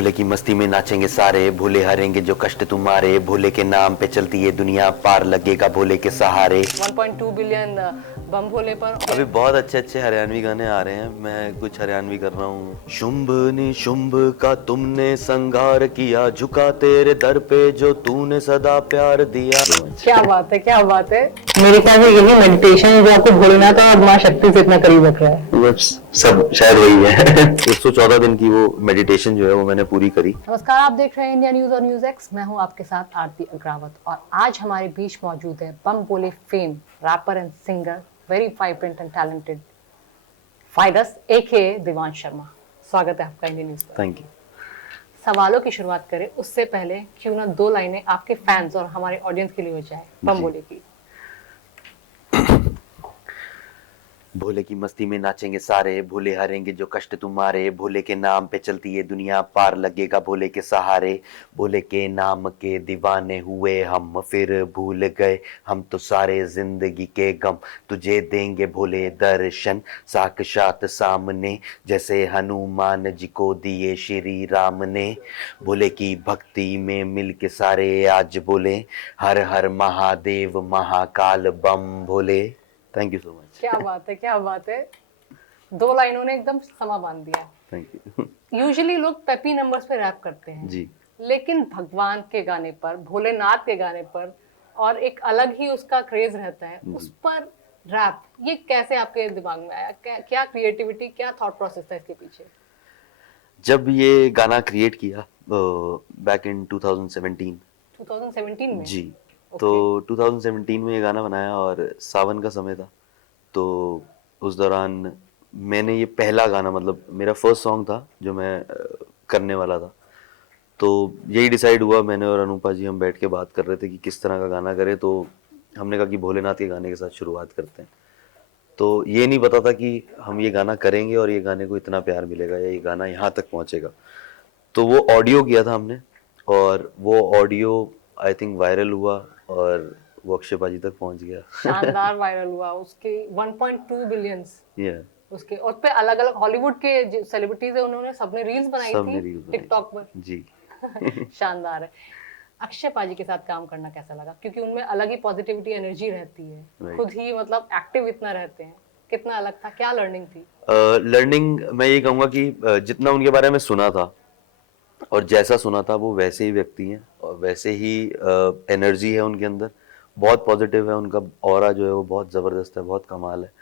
भोले की मस्ती में नाचेंगे सारे, भोले हरेंगे जो कष्ट तुम्हारे, भोले के नाम पे चलती है दुनिया, पार लगेगा भोले के सहारे। 1.2 बिलियन बम भोले पर अभी बहुत अच्छे अच्छे हरियाणवी गाने आ रहे हैं, मैं कुछ हरियाणवी कर रहा हूँ। शुंभ निशुंभ का तुमने संहार किया, झुका तेरे दर पे जो तूने सदा प्यार दिया। क्या बात है, क्या बात है। मेरे ख्याल से यही मेडिटेशन जो आपको भोलेनाथ और माँ शक्ति से इतना करीब रख रहा है। वो सब शायद वही है। 114 दिन की वो मेडिटेशन जो है वो मैंने पूरी करी। नमस्कार, आप देख रहे हैं इंडिया न्यूज और न्यूज एक्स। मैं हूं आपके साथ आरती अग्रावत और आज हमारे बीच मौजूद है Bam Bhole fame rapper and singer, very vibrant and talented फाइडस एके दिवांश शर्मा। स्वागत है आपका इंडिया न्यूज पर। Thank you. सवालों की शुरुआत करें उससे पहले क्यों ना दो लाइनें आपके फैंस और हमारे ऑडियंस के लिए हो जाए बम भोले की। भोले की मस्ती में नाचेंगे सारे, भोले हरेंगे जो कष्ट तुम्हारे, भोले के नाम पे चलती है दुनिया, पार लगेगा भोले के सहारे। भोले के नाम के दीवाने हुए हम, फिर भूल गए हम तो सारे जिंदगी के गम, तुझे देंगे भोले दर्शन साक्षात सामने, जैसे हनुमान जी को दिए श्री राम ने। भोले की भक्ति में मिल के सारे आज बोले, हर हर Mahadev Mahakal Bam Bhole. Thank you so much. क्या बात है, क्या बात है। दो लाइनों ने एकदम समा बांध दिया। Thank you. यूजुअली लोग पेपी नंबर्स पे रैप करते हैं जी। लेकिन भगवान के गाने पर, भोलेनाथ के गाने पर और एक अलग ही उसका क्रेज रहता है उस पर रैप, ये कैसे आपके दिमाग में आया? क्या क्रिएटिविटी, क्या थॉट प्रोसेस था इसके पीछे? जब ये गाना क्रिएट किया बैक इन 2017। 2017 में? जी। तो 2017 में ये गाना बनाया और सावन का समय था, तो उस दौरान मैंने ये पहला गाना, मतलब मेरा फर्स्ट सॉन्ग था जो मैं करने वाला था। तो यही डिसाइड हुआ, मैंने और अनुपा जी हम बैठ के बात कर रहे थे कि किस तरह का गाना करें, तो हमने कहा कि भोलेनाथ के गाने के साथ शुरुआत करते हैं। तो ये नहीं पता था कि हम ये गाना करेंगे और ये गाने को इतना प्यार मिलेगा या ये गाना यहाँ तक पहुँचेगा। तो वो ऑडियो किया था हमने और वो ऑडियो आई थिंक वायरल हुआ और वो अक्षय पाजी तक पहुँच गया। शानदार वायरल हुआ उसके 1.2 बिलियंस। Yeah, उसके उस पे अलग अलग हॉलीवुड के सेलिब्रिटीज है, उन्होंने सबने रील्स बनाई सबने थी रील्स बनाई। टिकटॉक पर। जी। शानदार है। अक्षय पाजी के साथ काम करना कैसा लगा? क्योंकि उनमें अलग ही पॉजिटिविटी, एनर्जी रहती है। Right. खुद ही मतलब एक्टिव इतना रहते हैं। कितना अलग था, क्या लर्निंग थी? लर्निंग मैं ये कहूँगा कि जितना उनके बारे में सुना था और जैसा सुना था वो वैसे ही व्यक्ति हैं और वैसे ही एनर्जी है उनके अंदर, बहुत पॉजिटिव है। उनका ऑरा जो है वो बहुत ज़बरदस्त है, बहुत कमाल है।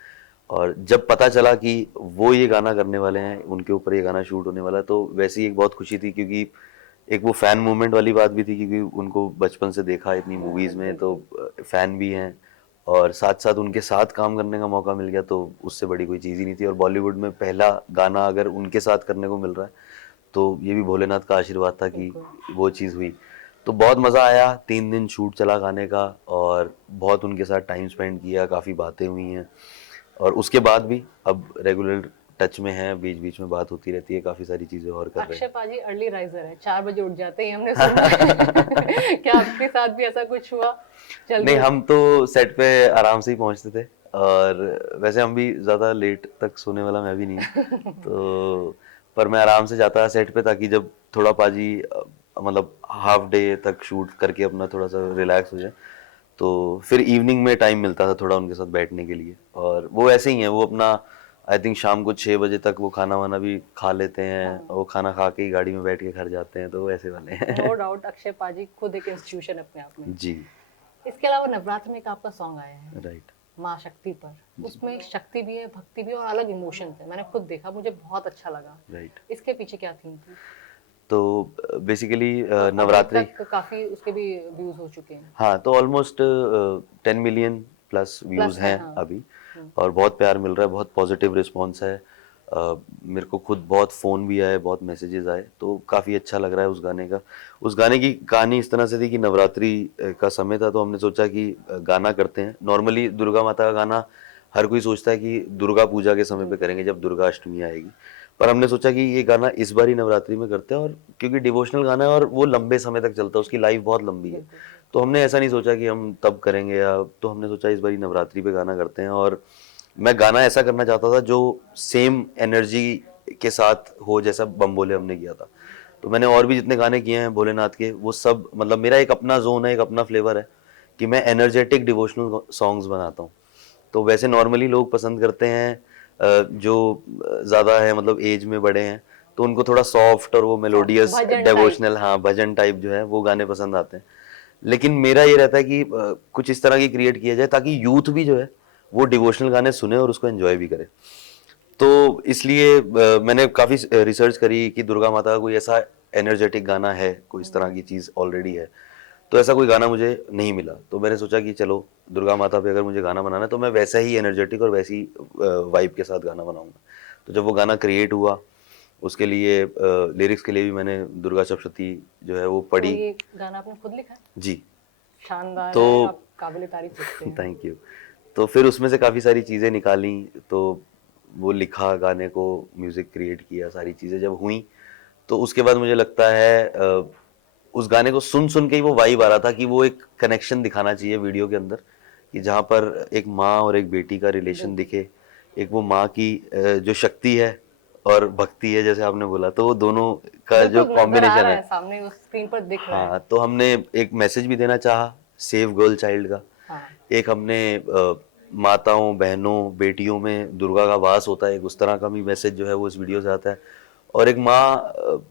और जब पता चला कि वो ये गाना करने वाले हैं, उनके ऊपर ये गाना शूट होने वाला है, तो वैसे ही एक बहुत खुशी थी, क्योंकि एक वो फ़ैन मूवमेंट वाली बात भी थी, क्योंकि उनको बचपन से देखा इतनी मूवीज़ में, तो फ़ैन भी हैं और साथ साथ उनके साथ काम करने का मौका मिल गया, तो उससे बड़ी कोई चीज़ ही नहीं थी। और बॉलीवुड में पहला गाना अगर उनके साथ करने को मिल रहा है तो ये भी भोलेनाथ का आशीर्वाद था कि वो चीज़ हुई। तो बहुत मज़ा आया, 3 दिन शूट चला गाने का और बहुत उनके साथ टाइम स्पेंड किया, काफ़ी बातें हुई हैं और उसके बाद भी अब रेगुलर टच में हैं, बीच बीच में बात होती रहती है, काफ़ी सारी चीज़ें और कर रहे अक्षय हैं। पाजी अर्ली राइजर है, 4 बजे उठ जाते हैं, हमने सुना। क्या आपके साथ भी ऐसा कुछ हुआ? जल्दी नहीं, हम तो सेट पे आराम से ही पहुंचते थे और वैसे हम भी ज़्यादा लेट तक सोने वाला मैं भी नहीं हूं। तो पर मैं आराम से जाता है सेट पे, ताकि जब थोड़ा पाजी मतलब हाफ डे तक शूट करके अपना थोड़ा सा रिलैक्स हो जाए, तो फिर इवनिंग में टाइम मिलता था थोड़ा उनके साथ बैठने के लिए। और वो ऐसे ही हैं, वो अपना आई थिंक शाम को 6 बजे तक वो खाना वाना भी खा लेते हैं और वो खाना खा के ही गाड़ी में बैठ के घर जाते हैं, तो वो ऐसे वाले हैं। नो डाउट अक्षय पाजी खुद एक इंस्टीट्यूशन अपने आप में। जी। इसके अलावा नवरात्र में एक आपका सॉन्ग आया है राइट। माँ शक्ति पर, उसमें शक्ति भी है, भक्ति भी है और अलग इमोशंस है। मैंने खुद देखा, मुझे बहुत अच्छा लगा। राइट। इसके पीछे क्या थीम थी? तो बेसिकली अभी नवरात्रि, तक काफी उसके भी व्यूज हो चुके हैं। हाँ, तो ऑलमोस्ट 10 मिलियन प्लस व्यूज़ हैं हाँ। अभी और बहुत प्यार मिल रहा है, बहुत पॉजिटिव रिस्पांस है। मेरे को खुद बहुत फ़ोन भी आए, बहुत मैसेजेस आए, तो काफ़ी अच्छा लग रहा है उस गाने का। उस गाने की कहानी इस तरह से थी कि नवरात्रि का समय था, तो हमने सोचा कि गाना करते हैं। नॉर्मली दुर्गा माता का गाना हर कोई सोचता है कि दुर्गा पूजा के समय पे करेंगे, जब दुर्गा अष्टमी आएगी, पर हमने सोचा कि ये गाना इस बार ही नवरात्रि में करते हैं, और क्योंकि डिवोशनल गाना है और वो लंबे समय तक चलता है, उसकी लाइफ बहुत लंबी है, तो हमने ऐसा नहीं सोचा कि हम तब करेंगे, या तो हमने सोचा इस बार ही नवरात्रि पे गाना करते हैं। और मैं गाना ऐसा करना चाहता था जो सेम एनर्जी के साथ हो जैसा बम बोले हमने किया था। तो मैंने और भी जितने गाने किए हैं भोलेनाथ के, वो सब मतलब मेरा एक अपना जोन है, एक अपना फ्लेवर है कि मैं एनर्जेटिक डिवोशनल सॉन्ग्स बनाता हूँ। तो वैसे नॉर्मली लोग पसंद करते हैं जो ज़्यादा है मतलब एज में बड़े हैं, तो उनको थोड़ा सॉफ्ट और वो मेलोडियस भजन डिवोशनल, हाँ भजन टाइप जो है वो गाने पसंद आते हैं। लेकिन मेरा ये रहता है कि कुछ इस तरह की क्रिएट किया जाए ताकि यूथ भी जो है वो डिवोशनल गाने सुने और उसको एंजॉय भी करे। तो इसलिए मैंने काफ़ी रिसर्च करी कि दुर्गा माता का कोई ऐसा एनर्जेटिक गाना है, कोई इस तरह की चीज़ ऑलरेडी है। तो ऐसा कोई गाना मुझे नहीं मिला, तो मैंने सोचा कि चलो दुर्गा माता पे अगर मुझे गाना बनाना है तो मैं वैसा ही एनर्जेटिक और वैसी वाइब के साथ गाना बनाऊंगा। तो जब वो गाना क्रिएट हुआ, उसके लिए लिरिक्स के लिए भी मैंने दुर्गा सप्तशती जो है वो तो पढ़ी। ये गाना आपने खुद लिखा है? जी। शानदार तो है, आप काबिल तारीफ लिखते हैं। Thank you. तो फिर उसमें से काफ़ी सारी चीज़ें निकाली, तो वो लिखा, गाने को म्यूज़िक क्रिएट किया, सारी चीज़ें जब हुई तो उसके बाद मुझे लगता है उस गाने को सुन सुन के ही वो वाइब आ रहा था कि वो एक कनेक्शन दिखाना चाहिए वीडियो के अंदर, कि जहाँ पर एक माँ और एक बेटी का रिलेशन दिखे, एक वो माँ की जो शक्ति है और भक्ति है जैसे आपने बोला, तो वो दोनों का जो बिल्कुल नजर आ कॉम्बिनेशन रहा है। है, सामने उस स्क्रीन पर दिख रहा है। हाँ, तो हमने एक मैसेज भी देना चाहा सेव गर्ल चाइल्ड का। हाँ, एक हमने माताओं, बहनों, बेटियों में दुर्गा का वास होता है, एक उस तरह का भी मैसेज जो है वो इस वीडियो से आता है। और एक माँ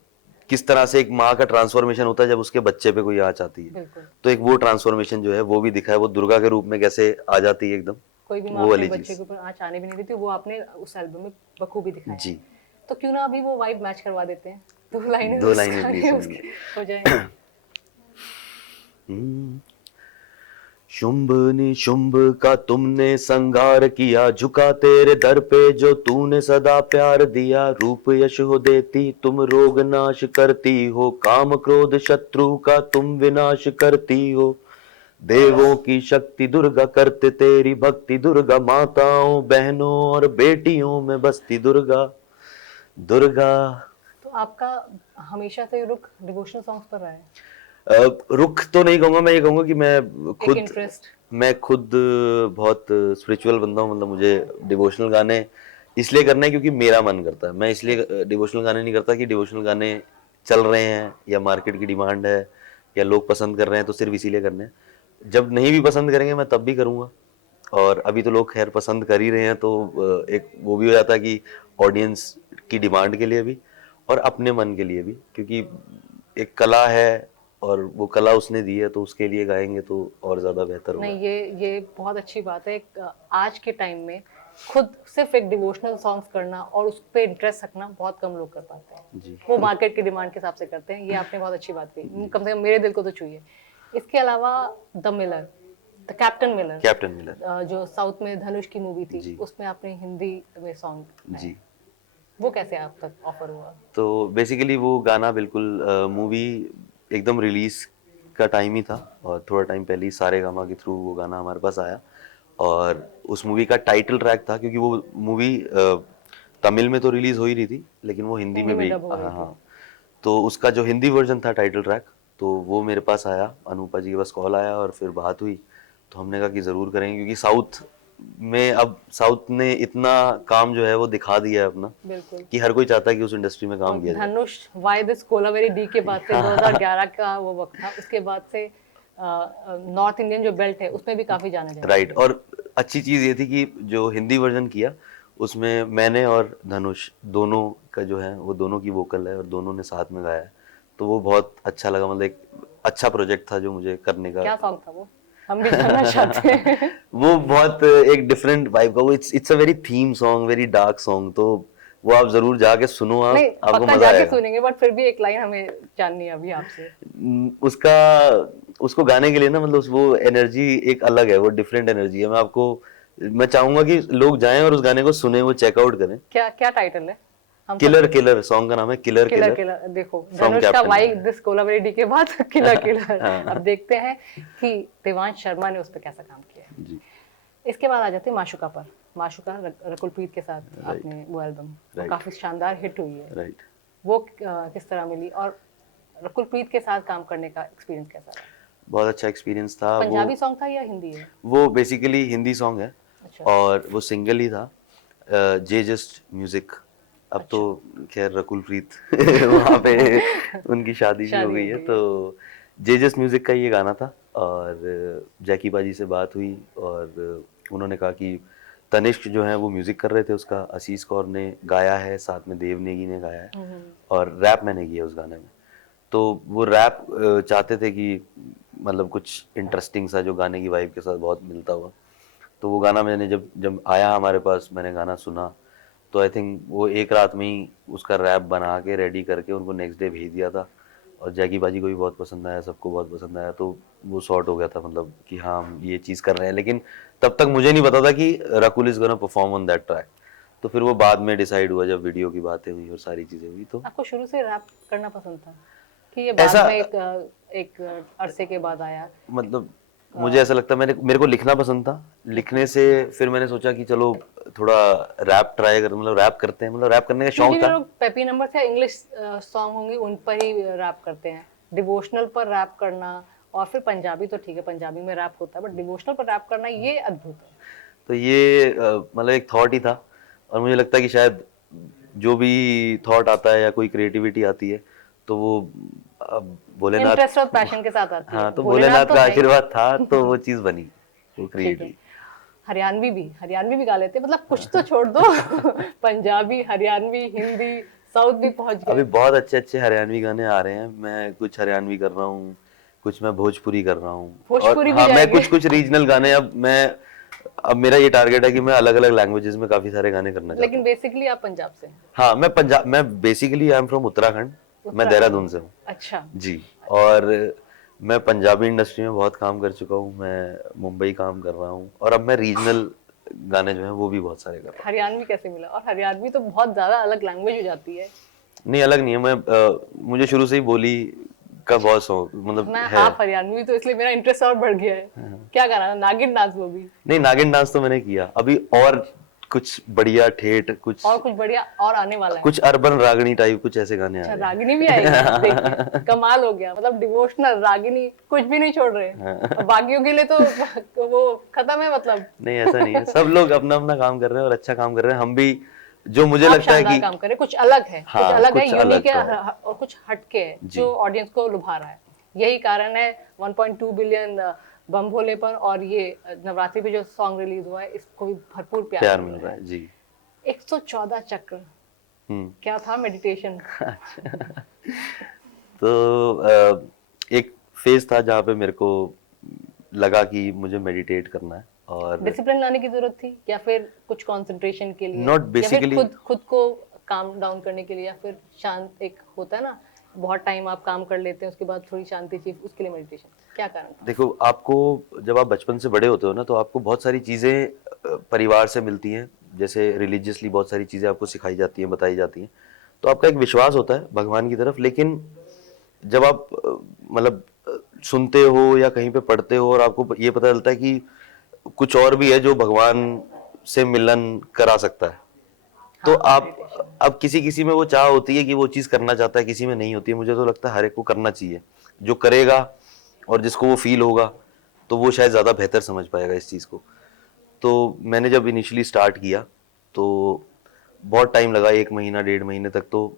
किस तरह से एक माँ का ट्रांसफॉर्मेशन होता है जब उसके बच्चे पे कोई आँच आती है। बिल्कुल। तो एक वो ट्रांसफॉर्मेशन जो है वो भी दिखा है, वो दुर्गा के रूप में कैसे आ जाती है एकदम, कोई भी माँ वो अपने वाली बच्चे चीज। के ऊपर आँच आने भी नहीं देती, वो आपने उस एल्बम में बखूबी दिखाया है। जी। तो क्यों ना अभी वो वाइब मैच करवा देते हैं, 2 लाइनें 2 लाइनें उसका प्लीज उसकी सुनिए। हो जाए। शुंभ निशुंभ का तुमने संगार किया, झुका तेरे दर पे जो तूने सदा प्यार दिया। रूप यश हो देती तुम रोग नाश करती हो, काम क्रोध शत्रु का तुम विनाश करती हो। देवों की शक्ति दुर्गा, करते तेरी भक्ति दुर्गा, माताओं बहनों और बेटियों में बसती दुर्गा दुर्गा। तो आपका हमेशा से रुख डिवोशनल सॉन्ग्स पर रहा है? रुख तो नहीं कहूंगा, मैं ये कहूंगा कि एक इंटरेस्ट? मैं खुद बहुत स्पिरिचुअल बंदा हूँ। मतलब मुझे डिवोशनल गाने इसलिए करना है क्योंकि मेरा मन करता है। मैं इसलिए डिवोशनल गाने नहीं करता कि डिवोशनल गाने चल रहे हैं या मार्केट की डिमांड है या लोग पसंद कर रहे हैं तो सिर्फ इसीलिए करने हैं। जब नहीं भी पसंद करेंगे मैं तब भी करूँगा। और अभी तो लोग खैर पसंद कर ही रहे हैं, तो एक वो भी हो जाता है कि ऑडियंस की डिमांड के लिए भी और अपने मन के लिए भी, क्योंकि एक कला है और वो कला उसने दी है तो उसके लिए गाएंगे तो और ज्यादा बेहतर होगा। नहीं, ये बहुत अच्छी बात है। आज के टाइम में खुद सिर्फ एक डिवोशनल सॉन्ग्स करना और उस पर इंटरेस्ट रखना बहुत कम लोग कर पाते हैं। जी। वो मार्केट की डिमांड के हिसाब से करते हैं। ये आपने बहुत अच्छी बात कही, कम से कम मेरे दिल को तो छुई है। इसके अलावा the Miller, the captain Miller, captain Miller. जो साउथ में धनुष की मूवी थी, जी। उसमें आपने हिंदी में सॉन्ग, जी। वो कैसे आप तक ऑफर हुआ? तो बेसिकली वो गाना बिल्कुल मूवी एकदम रिलीज का टाइम ही था और थोड़ा टाइम पहले ही सारेगामा के थ्रू वो गाना हमारे पास आया। और उस मूवी का टाइटल ट्रैक था, क्योंकि वो मूवी तमिल में तो रिलीज हो ही रही थी लेकिन वो हिंदी हिंदी में में भी, डब हो गई हाँ थी। हाँ। तो उसका जो हिंदी वर्जन था टाइटल ट्रैक, तो वो मेरे पास आया, अनूपा जी के पास कॉल आया और फिर बात हुई। तो हमने कहा कि ज़रूर करेंगे, क्योंकि साउथ में अब साउथ ने इतना काम जो है वो दिखा दिया है अपना बिल्कुल। कि हर कोई चाहता है कि उस इंडस्ट्री में और काम किया जाए। धनुष वाई दिस कोलावेरी डी के बाद से 2011 का वो वक्त था, उसके बाद से नॉर्थ इंडियन जो बेल्ट है उसमें भी काफी जाने जाते राइट। और अच्छी चीज़ ये थी कि जो हिंदी वर्जन किया उसमें मैंने और धनुष दोनों का जो है वो दोनों की वोकल है और दोनों ने साथ में गाया है। तो वो बहुत अच्छा लगा, मतलब एक अच्छा प्रोजेक्ट था जो मुझे करने का। क्या सॉन्ग था वो, हम भी जानना चाहते हैं। वो बहुत एक डिफरेंट वाइब का, वो it's a very theme song, very dark song. तो वो आप जरूर जाके सुनो, आप नहीं, आपको पक्का मजा जाके आएगा। सुनेंगे, बट फिर भी एक लाइन हमें जाननी है अभी आपसे। उसका उसको गाने के लिए ना, मतलब वो एनर्जी एक अलग है, वो डिफरेंट एनर्जी है। मैं चाहूंगा कि लोग जाएं और उस गाने को सुने, वो चेकआउट करें। क्या क्या टाइटल है? हम सब किलर किलर सॉन्ग का नाम है, किलर किलर किलर किलर। देखो, फ्रॉम धनुष का captain why Miller. This Kolaveri Di के बाद किलर किलर। अब हाँ देखते हैं कि देवांश शर्मा ने उस पर कैसा काम किया है। जी। इसके बाद आ जाते हैं माशुका पर। माशुका रकुल प्रीत के साथ Right. आपने वो एल्बम Right. काफी शानदार हिट हुई है। राइट। वो किस तरह मिली और रकुल प्रीत के साथ काम करने का एक्सपीरियंस कैसा रहा? बहुत अच्छा एक्सपीरियंस था। पंजाबी सॉन्ग था या हिंदी है? वो बेसिकली हिंदी सॉन्ग है अच्छा। और वो सिंगल ही था। जे जस्ट म्यूजिक अब तो खैर रकुल प्रीत वहाँ पे उनकी शादी भी हो शादी गई हो है। गई तो जेजस म्यूजिक का ये गाना था और जैकी बाजी से बात हुई और उन्होंने कहा कि तनिष्क जो है वो म्यूजिक कर रहे थे उसका, आशीष कौर ने गाया है, साथ में देव नेगी ने गाया है और रैप मैंने किया उस गाने में। तो वो रैप चाहते थे कि मतलब कुछ इंटरेस्टिंग सा जो गाने की वाइब के साथ बहुत मिलता हुआ। तो वो गाना मैंने जब जब आया हमारे पास, मैंने गाना सुना तो आई थिंक वो एक रात में ही उसका रैप बना के रेडी करके उनको नेक्स्ट डे भेज दिया था और जैकी बाजी को भी बहुत पसंद आया, सबको बहुत पसंद आया। तो वो सॉर्ट हो गया था मतलब कि हाँ हम ये चीज़ कर रहे हैं। लेकिन तब तक मुझे नहीं पता था कि Rakul is gonna perform on that track. तो फिर वो बाद में डिसाइड हुआ जब वीडियो की बातें हुई और सारी चीज़ें हुई। तो आपको शुरू से रैप करना पसंद था कि ये बाद ऐसा में एक अरसे के बाद आया? मतलब मुझे ऐसा लगता है मेरे को लिखना पसंद था। लिखने से फिर मैंने सोचा कि चलो थोड़ा रैप ट्राई कर, मतलब रैप करते हैं, मतलब रैप करने का शौक यूजुअली था। लोग पेपी नंबर या इंग्लिश सॉन्ग होंगे उन पर ही रैप करते हैं। डिवोशनल पर रैप करना और फिर पंजाबी तो ठीक है, पंजाबी में रैप होता है, बट डिवोशनल पर रैप करना ये अद्भुत है। तो ये मतलब एक थॉट ही था और मुझे लगता है कि शायद जो भी थॉट आता है या कोई क्रिएटिविटी आती है तो वो भोलेनाथ, इंटरेस्ट और पैशन के साथ आती है। हाँ तो भोलेनाथ भोलेनाथ तो का है ही। आशीर्वाद था तो वो चीज़ बनी, वो क्रिएट ठीक है। हुई। हरियाणवी भी गा लेते हैं, मतलब कुछ तो छोड़ दो। पंजाबी, हरियाणवी, हिंदी, साउथ भी पहुंच अभी गए। बहुत अच्छे अच्छे हरियाणवी गाने आ रहे हैं। मैं कुछ हरियाणवी कर रहा हूँ, कुछ मैं भोजपुरी कर रहा हूँ और भोजपुरी भी हाँ मैं जाएंगे। कुछ कुछ रीजनल गाने अब मेरा ये टारगेट है कि मैं अलग अलग लैंग्वेजेस में काफी सारे गाने करना चाहता लेकिन हूँ। बेसिकली आप पंजाब से हैं। हाँ मैं basically I am from Uttarakhand. मैं उत्तराखंड देहरादून में। से हूँ अच्छा। जी। और मैं पंजाबी इंडस्ट्री में बहुत काम कर चुका हूँ। मैं मुंबई काम कर रहा हूँ और अब मैं रीजनल गाने जो हैं वो भी बहुत सारे कर रहा हूँ। हरियाणवी कैसे मिला? और हरियाणवी तो बहुत ज्यादा अलग लैंग्वेज हो जाती है। नहीं अलग नहीं है, मुझे शुरू से ही बोली का बहुत शौक मतलब मैं है। हाफ हरियाणवी, तो इसलिए मेरा इंटरेस्ट और बढ़ गया है। क्या गाना था? नागिन डांस वो भी? नहीं नागिन डांस तो मैंने किया अभी, और कुछ बढ़िया ठेठ, कुछ और कुछ बढ़िया और आने वाला है? कुछ अर्बन रागनी टाइप कुछ ऐसे गाने आ अच्छा, रहे रागिनी भी आएगी? देखिए कमाल हो गया, मतलब डिवोशनल, रागिनी, कुछ भी नहीं छोड़ रहे। और बाकियों के लिए तो वो खत्म है मतलब। नहीं ऐसा नहीं है, सब लोग अपना अपना काम कर रहे हैं और अच्छा काम कर रहे हैं। हम भी, जो मुझे आप लगता है शानदार कि काम कर रहे हैं, कुछ अलग है, कुछ हाँ अलग है, कुछ यूनिक अलग है, तो है और कुछ हटके है जी। जो ऑडियंस को लुभा रहा है। यही कारण है 1.2 बिलियन बम भोलेपन और ये नवरात्रि पे जो सॉन्ग रिलीज हुआ है, इसको भी भरपूर प्यार प्यार मिल मिल रहा रहा है जी। है। 114 चक्र हम्म। क्या था? मेडिटेशन? तो एक फेज था जहाँ पे मेरे को लगा कि मुझे मेडिटेट करना है और डिसिप्लिन लाने की जरूरत थी, या फिर कुछ कंसंट्रेशन के लिए, नॉट या फिर बेसिकली, खुद को काम डाउन करने के लिए, या फिर शांत, एक होता है ना बहुत टाइम आप काम कर लेते हैं उसके बाद थोड़ी शांति चाहिए, उसके लिए मेडिटेशन? क्या कारण था? देखो आपको जब आप बचपन से बड़े होते हो ना तो आपको बहुत सारी चीज़ें परिवार से मिलती हैं। जैसे रिलीजियसली बहुत सारी चीज़ें आपको सिखाई जाती हैं, बताई जाती हैं, तो आपका एक विश्वास होता है भगवान की तरफ। लेकिन जब आप मतलब सुनते हो या कहीं पे पढ़ते हो और आपको ये पता चलता है कि कुछ और भी है जो भगवान से मिलन करा सकता है, तो हाँ, आप मेडिटेशन। अब किसी किसी में वो चाह होती है कि वो चीज़ करना चाहता है, किसी में नहीं होती है। मुझे तो लगता है हर एक को करना चाहिए। जो करेगा और जिसको वो फील होगा तो वो शायद ज़्यादा बेहतर समझ पाएगा इस चीज़ को। तो मैंने जब इनिशियली स्टार्ट किया तो बहुत टाइम लगा, 1 महीना 1.5 महीने तक। तो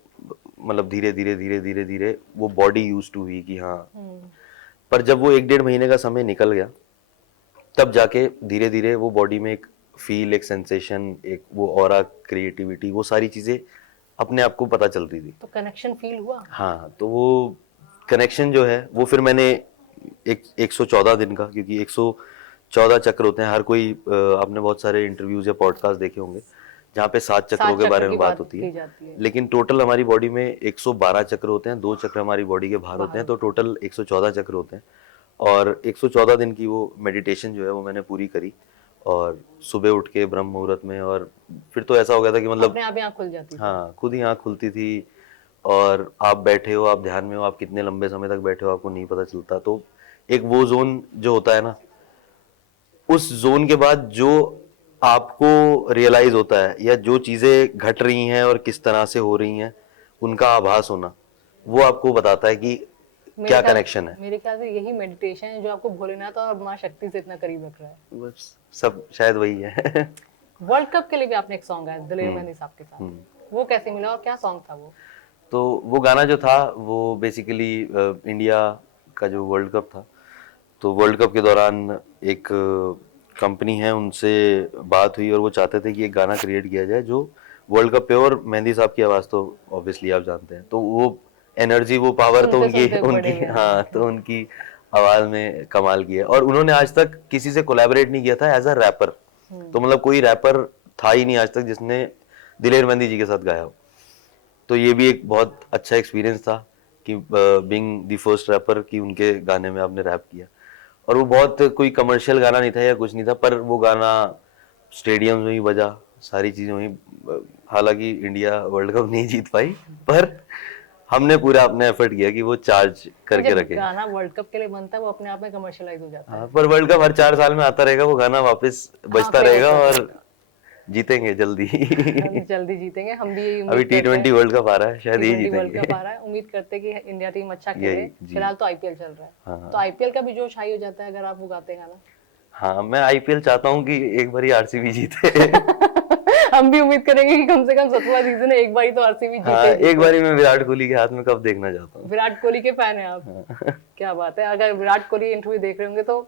मतलब धीरे धीरे धीरे धीरे धीरे वो बॉडी यूज टू हुई कि हाँ। पर जब वो 1-1.5 महीने का समय निकल गया तब जाके धीरे धीरे वो बॉडी में एक फील, एक सेंसेशन, एक वो ऑरा, क्रिएटिविटी, वो सारी चीज़ें अपने आप को पता चलती थी। तो कनेक्शन फील हुआ? हाँ तो वो कनेक्शन जो है वो फिर मैंने 114 दिन का, क्योंकि 114 चक्र होते हैं। हर कोई आपने बहुत सारे इंटरव्यूज या पॉडकास्ट देखे होंगे जहाँ पे 7 चक्रों 7 के चक्र बारे की में बात बात होती की है। जाती है। लेकिन टोटल हमारी बॉडी में 112 चक्र होते हैं, 2 चक्र हमारी बॉडी के बाहर होते हैं, तो टोटल 114 चक्र होते हैं। और 114 दिन की वो मेडिटेशन जो है वो मैंने पूरी करी और सुबह उठ के ब्रह्म मुहूर्त में, और फिर तो ऐसा हो गया था कि मतलब अपने आप ही आँख खुल जाती थी? हाँ खुद ही आँख खुलती थी। और आप बैठे हो, आप ध्यान में हो, आप कितने लंबे समय तक बैठे हो आपको नहीं पता चलता। तो एक वो जोन जो होता है ना, उस जोन के बाद जो आपको रियलाइज होता है या जो चीजें घट रही हैं और किस तरह से हो रही हैं उनका आभास होना, वो आपको बताता है कि क्या कनेक्शन है। मेरे ख्याल से यही मेडिटेशन है जो आपको भोलेनाथ और माँ शक्ति से इतना करीब रख रहा है। बस सब शायद वही है। वर्ल्ड कप के लिए भी आपने एक सॉन्ग गाया दिलेर मेहंदी साहब के साथ। वो कैसे मिला और क्या सॉन्ग था वो? तो वो गाना जो था वो बेसिकली इंडिया का जो वर्ल्ड कप था, तो वर्ल्ड कप के दौरान एक कंपनी है उनसे बात हुई और वो चाहते थे कि एक गाना क्रिएट किया जाए जो वर्ल्ड कप पे, और मेहंदी साहब की आवाज़ तो ऑब्वियसली आप जानते हैं, तो वो एनर्जी वो पावर तो सुनते उनकी सुनते बड़े उनकी हैं। हाँ, तो उनकी आवाज़ में कमाल किया। और उन्होंने आज तक किसी से कोलैबोरेट नहीं किया था एज अ रैपर, तो मतलब कोई रैपर था ही नहीं आज तक जिसने दिलेर मेहंदी जी के साथ गाया हो। तो ये भी एक बहुत अच्छा एक्सपीरियंस था कि बीइंग द फर्स्ट रैपर कि उनके गाने में आपने रैप किया। और वो बहुत कोई कमर्शियल गाना नहीं था या कुछ नहीं था, पर वो गाना स्टेडियम में ही बजा, सारी चीज़ें वहीं। हालांकि इंडिया वर्ल्ड कप नहीं जीत पाई, पर हमने पूरा अपना एफर्ट किया कि वो चार्ज करके जब रखे। गाना वर्ल्ड कप के लिए बनता है वो अपने आप में कमर्शियलाइज हो जाता है। हाँ, पर वर्ल्ड कप हर 4 साल में आता रहेगा, वो गाना वापस बजता famous रहेगा होता और जीतेंगे जल्दी। हम जल्दी जीतेंगे, हम भी यही अभी उम्मीद करते T20 हैं। वर्ल्ड कप आ रहा है, शायद यही T20 वर्ल्ड कप जीतेंगे। आ रहा है, उम्मीद करते हैं कि इंडिया टीम अच्छा खेले। यही, जी। फिलहाल तो आईपीएल चल रहा है, हाँ। तो आईपीएल का भी जोश हाई हो जाता है अगर आप वो गाते हैं गाना। हाँ, मैं आईपीएल चाहता हूँ कि एक बारी आरसीबी जीते। हम भी उम्मीद करेंगे कि कम से कम 7वां सीजन है, एक बारी तो आरसीबी हाँ, जीतेगी। एक बारी मैं विराट कोहली के हाथ में कप देखना चाहता हूँ। विराट कोहली के फैन है आप? क्या बात है, अगर विराट कोहली इंटरव्यू देख रहे होंगे तो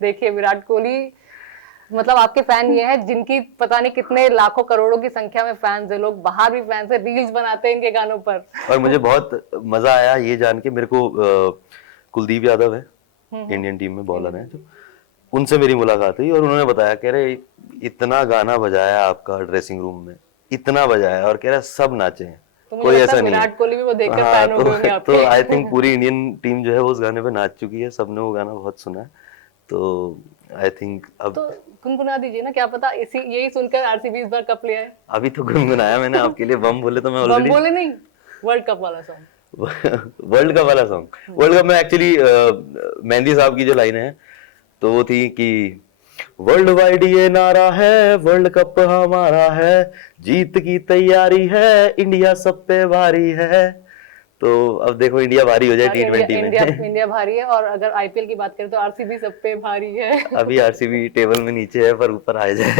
देखिए, विराट कोहली मतलब आपके फैन ये है जिनकी पता नहीं कितने लाखों करोड़ों की संख्या में फैंस है, लोग बाहर भी फैंस है, रील्स बनाते हैं इनके गानों पर। और मुझे बहुत मजा आया ये जान के, मेरे को कुलदीप यादव है इंडियन टीम में बॉलर हैं, जो उनसे मेरी मुलाकात हुई और उन्होंने बताया, कह रहे इतना गाना बजाया आपका ड्रेसिंग रूम में, इतना बजाया, और कह रहा सब नाचे हैं, तो मुझे कोई लगता ऐसा है नहीं है। विराट कोहली भी वो देखकर हाँ, फैन हो गए होंगे तो आपके। आई थिंक पूरी इंडियन टीम जो है वो उस गाने पे नाच चुकी है, सबने वो गाना बहुत सुना है, तो आई थिंक अब तो गुनगुना दीजिए ना, क्या पता इसी यही सुनकर आरसीबी इस बार कप ले आए। अभी तो गुनगुनाया मैंने आपके लिए, बम बोले तो मैं बम ऑलरेडी। बोले नहीं, वर्ल्ड कप वाला सॉन्ग। वर्ल्ड कप वाला सॉन्ग, वर्ल्ड कप में एक्चुअली मेहंदी साहब की जो लाइन है तो वो थी कि वर्ल्ड वाइड ये नारा है, वर्ल्ड कप हमारा है, जीत की तैयारी है, इंडिया सब पे भारी है। तो अब देखो इंडिया भारी हो जाए T20 इंडिया में। इंडिया भारी है, और अगर आईपीएल की बात करें तो आरसीबी सब पे भारी है। अभी आरसीबी टेबल में नीचे है पर ऊपर आ जाए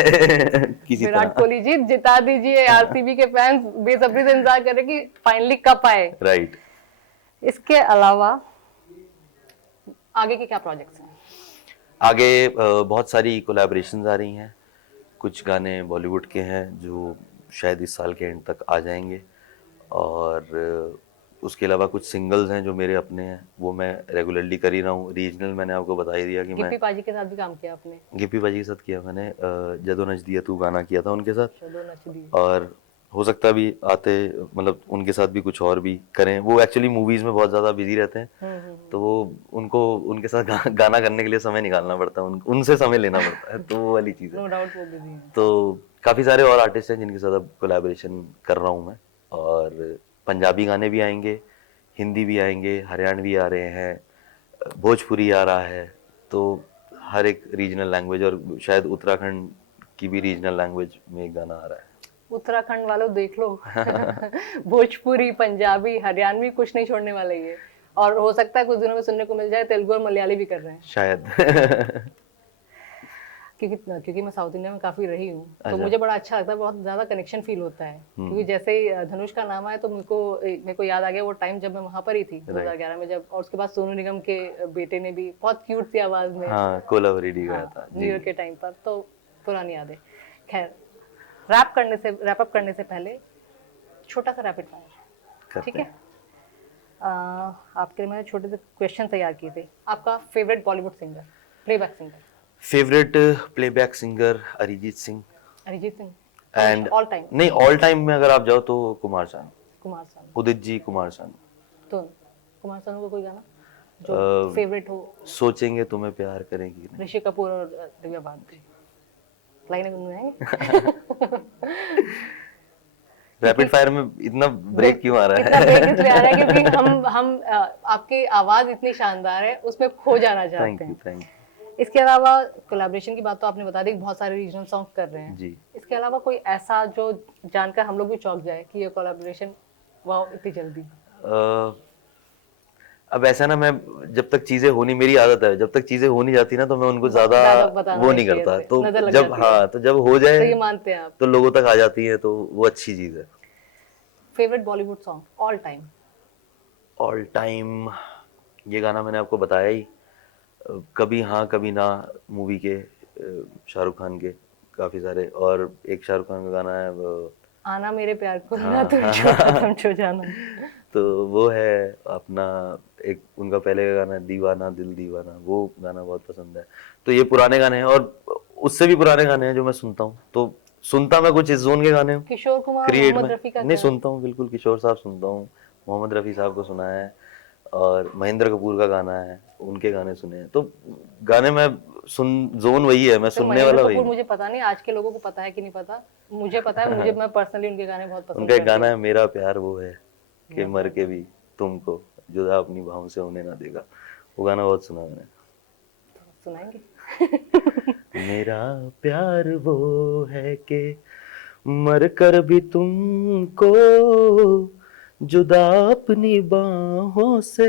किसी विराट तरह। कोहली जी जिता दीजिए, आरसीबी के फैंस बेसब्री से इंतजार कर रहे कि फाइनली कप आए। राइट। इसके अलावा आगे के क्या प्रोजेक्ट्स हैं? आगे बहुत सारी कोलैबोरेशंस आ रही हैं, कुछ गाने बॉलीवुड के हैं जो शायद इस साल के एंड तक आ जाएंगे, और उसके अलावा कुछ सिंगल्स हैं जो मेरे अपने हैं, वो मैं रेगुलरली कर ही रहा हूँ। रीजनल मैंने आपको बता ही दिया कि मैं गिप्पी पाजी के साथ भी काम किया आपने? गिप्पी बाजी के साथ किया मैंने, जदो नच दिया तू गाना किया था उनके साथ, चलो नच दी। और हो सकता भी आते मतलब उनके साथ भी कुछ और भी करें। वो एक्चुअली मूवीज में बहुत ज़्यादा बिजी रहते हैं, तो वो उनको उनके साथ गाना करने के लिए समय निकालना पड़ता है, उनसे समय लेना पड़ता है, तो वो वाली चीज़ है। नो डाउट वो बिजी हैं। तो काफ़ी सारे और आर्टिस्ट हैं जिनके साथ अब कोलैबोरेशन कर रहा हूँ मैं, और पंजाबी गाने भी आएंगे, हिंदी भी आएंगे, हरियाणवी आ रहे हैं, भोजपुरी आ रहा है, तो हर एक रीजनल लैंग्वेज, और शायद उत्तराखंड की भी रीजनल लैंग्वेज में एक गाना आ रहा है। उत्तराखंड वालों देख लो। भोजपुरी, पंजाबी, हरियाणवी कुछ नहीं छोड़ने वाले ये, और हो सकता है कुछ दिनों में सुनने को मिल जाए तेलुगु और मलयाली भी कर रहे हैं, शायद। क्योंकि मैं साउथ इंडिया में काफी रही हूँ, तो अच्छा। मुझे बड़ा अच्छा लगता है, बहुत ज्यादा कनेक्शन फील होता है। क्योंकि जैसे ही धनुष का नाम आया तो मेरे को याद आ गया वो टाइम जब मैं वहां पर ही थी 2011 में, जब, और उसके बाद सोनू निगम के बेटे ने भी बहुत क्यूट सी आवाज में हाँ, कोलावरेडी गाया था न्यू ईयर के टाइम पर, तो पुरानी यादें। खैर, रैप अप करने से पहले छोटा सा रैपिड फायर, ठीक करते है? हैं। आपके लिए मैंने छोटे से क्वेश्चन तैयार किए थे। आपका favourite Bollywood singer, playback singer? Favourite playback singer Arijit Singh, Arijit Singh. And all time? नहीं, ऑल टाइम में अगर आप जाओ तो कुमार सानू, कुमार सानू। उदित जी, कुमार सानू। तो कुमार सानू का कोई गाना जो फेवरेट हो? सोचेंगे तुम्हें प्यार करेंगी नहीं। ऋषि कपूर और दिव्या भारती, लाइनें गुनगुनाएंगे? रैपिड फायर में इतना ब्रेक क्यों आ रहा इतना है? ब्रेक इसलिए आ रहा है क्योंकि हम आपकी आवाज इतनी शानदार है, उसमें खो जाना थैंक चाहते यू, हैं। थैंक यू इसके अलावा कोलैबोरेशन की बात तो आपने बता दी, बहुत सारे रीजनल सॉन्ग कर रहे हैं जी। इसके अलावा कोई ऐसा जो जानकर हम लोग भी चौंक जाए कि ये कोलैबोरेशन वाह इतनी जल्दी? अब ऐसा ना, मैं जब तक चीजें होनी, मेरी आदत है, जब तक चीजें हो नहीं जाती ना तो मैं उनको ज्यादा बताना वो नहीं नहीं चाहिए करता, थे, तो नजर लग जब जाती है। हाँ, तो जब हो तो ये जाए मानते हैं आप? तो लोगों तक आ जाती है, तो वो अच्छी चीज है। Favourite Bollywood song all time? All time ये गाना मैंने आपको बताया ही, कभी हाँ कभी ना मूवी के, शाहरुख खान के काफ़ी सारे, और एक शाहरुख खान का गाना है वो, आना मेरे प्यार को हाँ, ना तुम छुड़ा तुम छू जाना। तो वो है अपना, एक उनका पहले का गाना है दीवाना दिल दीवाना, वो गाना बहुत पसंद है। तो ये पुराने गाने हैं, और उससे भी पुराने गाने हैं जो मैं सुनता हूँ। तो सुनता मैं कुछ इस जोन के गाने हूँ, किशोर कुमार, क्रिएट मोहम्मद में रफी का नहीं क्या? सुनता हूँ, बिल्कुल किशोर साहब सुनता हूँ, मोहम्मद रफ़ी साहब को सुना है, और महेंद्र कपूर का गाना है, उनके गाने सुने हैं। तो गाने में सुन, जोन वही है, मैं तो सुनने महेंद्र वाला वही कपूर हूँ। मुझे पता नहीं आज के लोगों को पता है कि नहीं पता, मुझे पता है, मुझे मैं पर्सनली उनके गाने बहुत पसंद उनका एक करती गाना हूँ। है मेरा प्यार वो है कि मेरा मर प्यार के भी तुमको जुदा अपनी बाहों से होने ना देगा, वो गाना बहुत सुना मैंने। सुनाएंगे? मेरा प्यार वो है कि मर कर भी तुमको जुदा अपनी बाहों से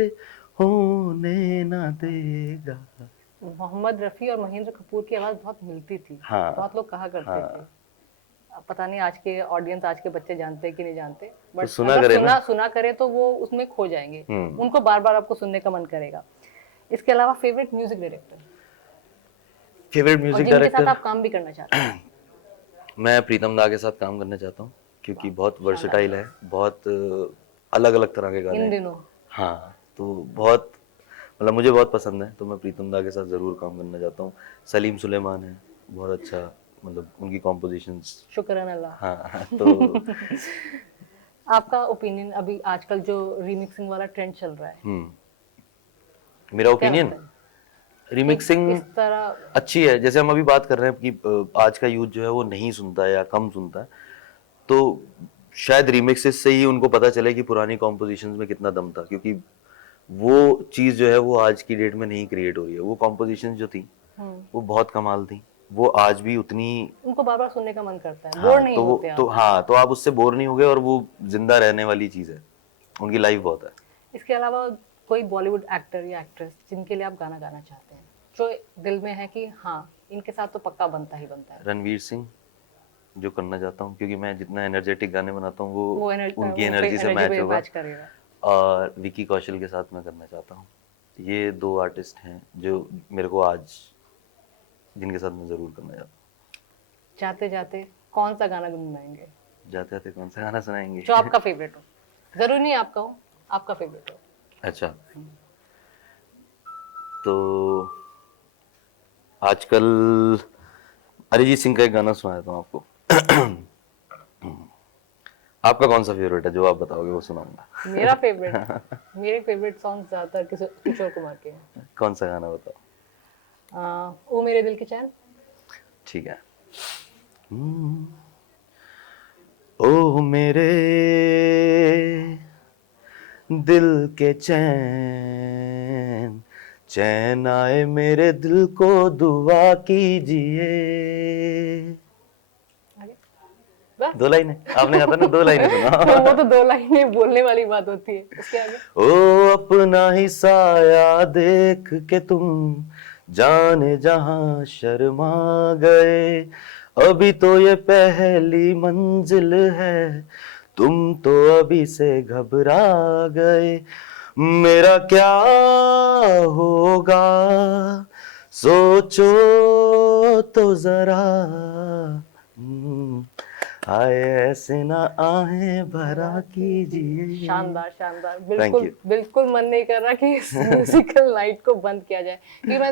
होने ना देगा। मोहम्मद रफी और महेंद्र कपूर की आवाज बहुत मिलती थी, हाँ, बहुत लोग कहा करते हाँ। थे। अब पता नहीं आज के ऑडियंस, आज के बच्चे जानते हैं कि नहीं जानते, तो बट सुना अगर करे ना। सुना करे तो वो उसमें खो जाएंगे, हम्म। उनको बार बार आपको सुनने का मन करेगा। इसके अलावा फेवरेट म्यूजिक डायरेक्टर फेवरेट और म्यूजिक जिनके साथ डायरेक्टर, आप काम भी करना चाहते हैं? मैं प्रीतम दा के साथ काम करना चाहता हूँ, क्योंकि बहुत वर्सेटाइल है, बहुत अलग अलग तरह के गाने इन हैं। दिनों हाँ, तो बहुत, मतलब मुझे बहुत पसंद है, तो मैं प्रीतम दा के साथ ज़रूर काम करना चाहता हूँ। सलीम सुलेमान है, बहुत अच्छा, मतलब उनकी कॉम्पोजिशंस। शुक्रान अल्लाह। हाँ, तो आपका ओपिनियन अभी आजकल जो रीमिक्सिंग वाला ट्रेंड चल रहा है, मेरा क्या ओपिनियन, लगता है? रिमिक्सिंग इस तरह अच्छी है। जैसे हम अभी बात कर रहे हैं कि आज का यूथ जो है वो नहीं सुनता है या कम सुनता है, तो शायद रिमिक्सेस से ही उनको पता चले कि पुरानी कॉम्पोजिशंस में कितना दम था, क्योंकि वो चीज़ जो है वो आज की डेट में नहीं क्रिएट हो रही है। वो कॉम्पोजिशंस जो थी वो बहुत कमाल थी, वो आज भी उतनी, उनको बार बार सुनने का मन करता है, बोर हाँ नहीं तो वो होते तो आप? हाँ, तो आप उससे बोर नहीं हो गए, और वो जिंदा रहने वाली चीज़ है, उनकी लाइफ बहुत है। इसके अलावा कोई बॉलीवुड एक्टर या एक्ट्रेस जिनके लिए आप गाना गाना चाहते हैं, जो दिल में है कि हाँ इनके साथ तो पक्का बनता ही बनता है? रणवीर सिंह जो करना चाहता हूँ, क्योंकि मैं जितना एनर्जेटिक गाने बनाता हूँ वो उनकी वो एनर्जी से एनर्जी मैच पे होगा। मैच करेगा। और विकी कौशल के साथ मैं करना चाहता हूँ। ये दो आर्टिस्ट हैं जो मेरे को आज, जिनके साथ मैं ज़रूर करना चाहता हूँ। जाते जाते कौन सा गाना गुनगुनाएंगे जाते जाते कौन सा गाना सुनाएंगे? जो आपका फेवरेट हो? जरूरी नहीं आपका हो, आपका फेवरेट हो। अच्छा, तो आजकल अरिजीत सिंह का एक गाना सुनाया था आपको। आपका कौन सा फेवरेट है, जो आप बताओगे वो सुनाऊंगा। मेरा फेवरेट मेरे फेवरेट सॉन्ग ज्यादातर किशोर कुमार के हैं। कौन सा गाना बताओ? ओ मेरे दिल के चैन। ठीक है। ओ मेरे दिल के चैन, चैन आए मेरे दिल को दुआ कीजिए। आगे बस। दो लाइनें आपने कहा था ना, दो लाइनें सुना। वो तो दो लाइनें बोलने वाली बात होती है, उसके आगे ओ अपना ही साया देख के तुम जाने जहां शर्मा गए, अभी तो ये पहली मंजिल है, तुम तो अभी से घबरा गए। मेरा क्या होगा सोचो तो जरा, आए ऐसे ना आहें भरा कीजिए। शानदार शानदार, Thank बिल्कुल you. बिल्कुल मन नहीं कर रहा कि इस म्यूजिकल नाइट को बंद किया जाए, क्योंकि मैं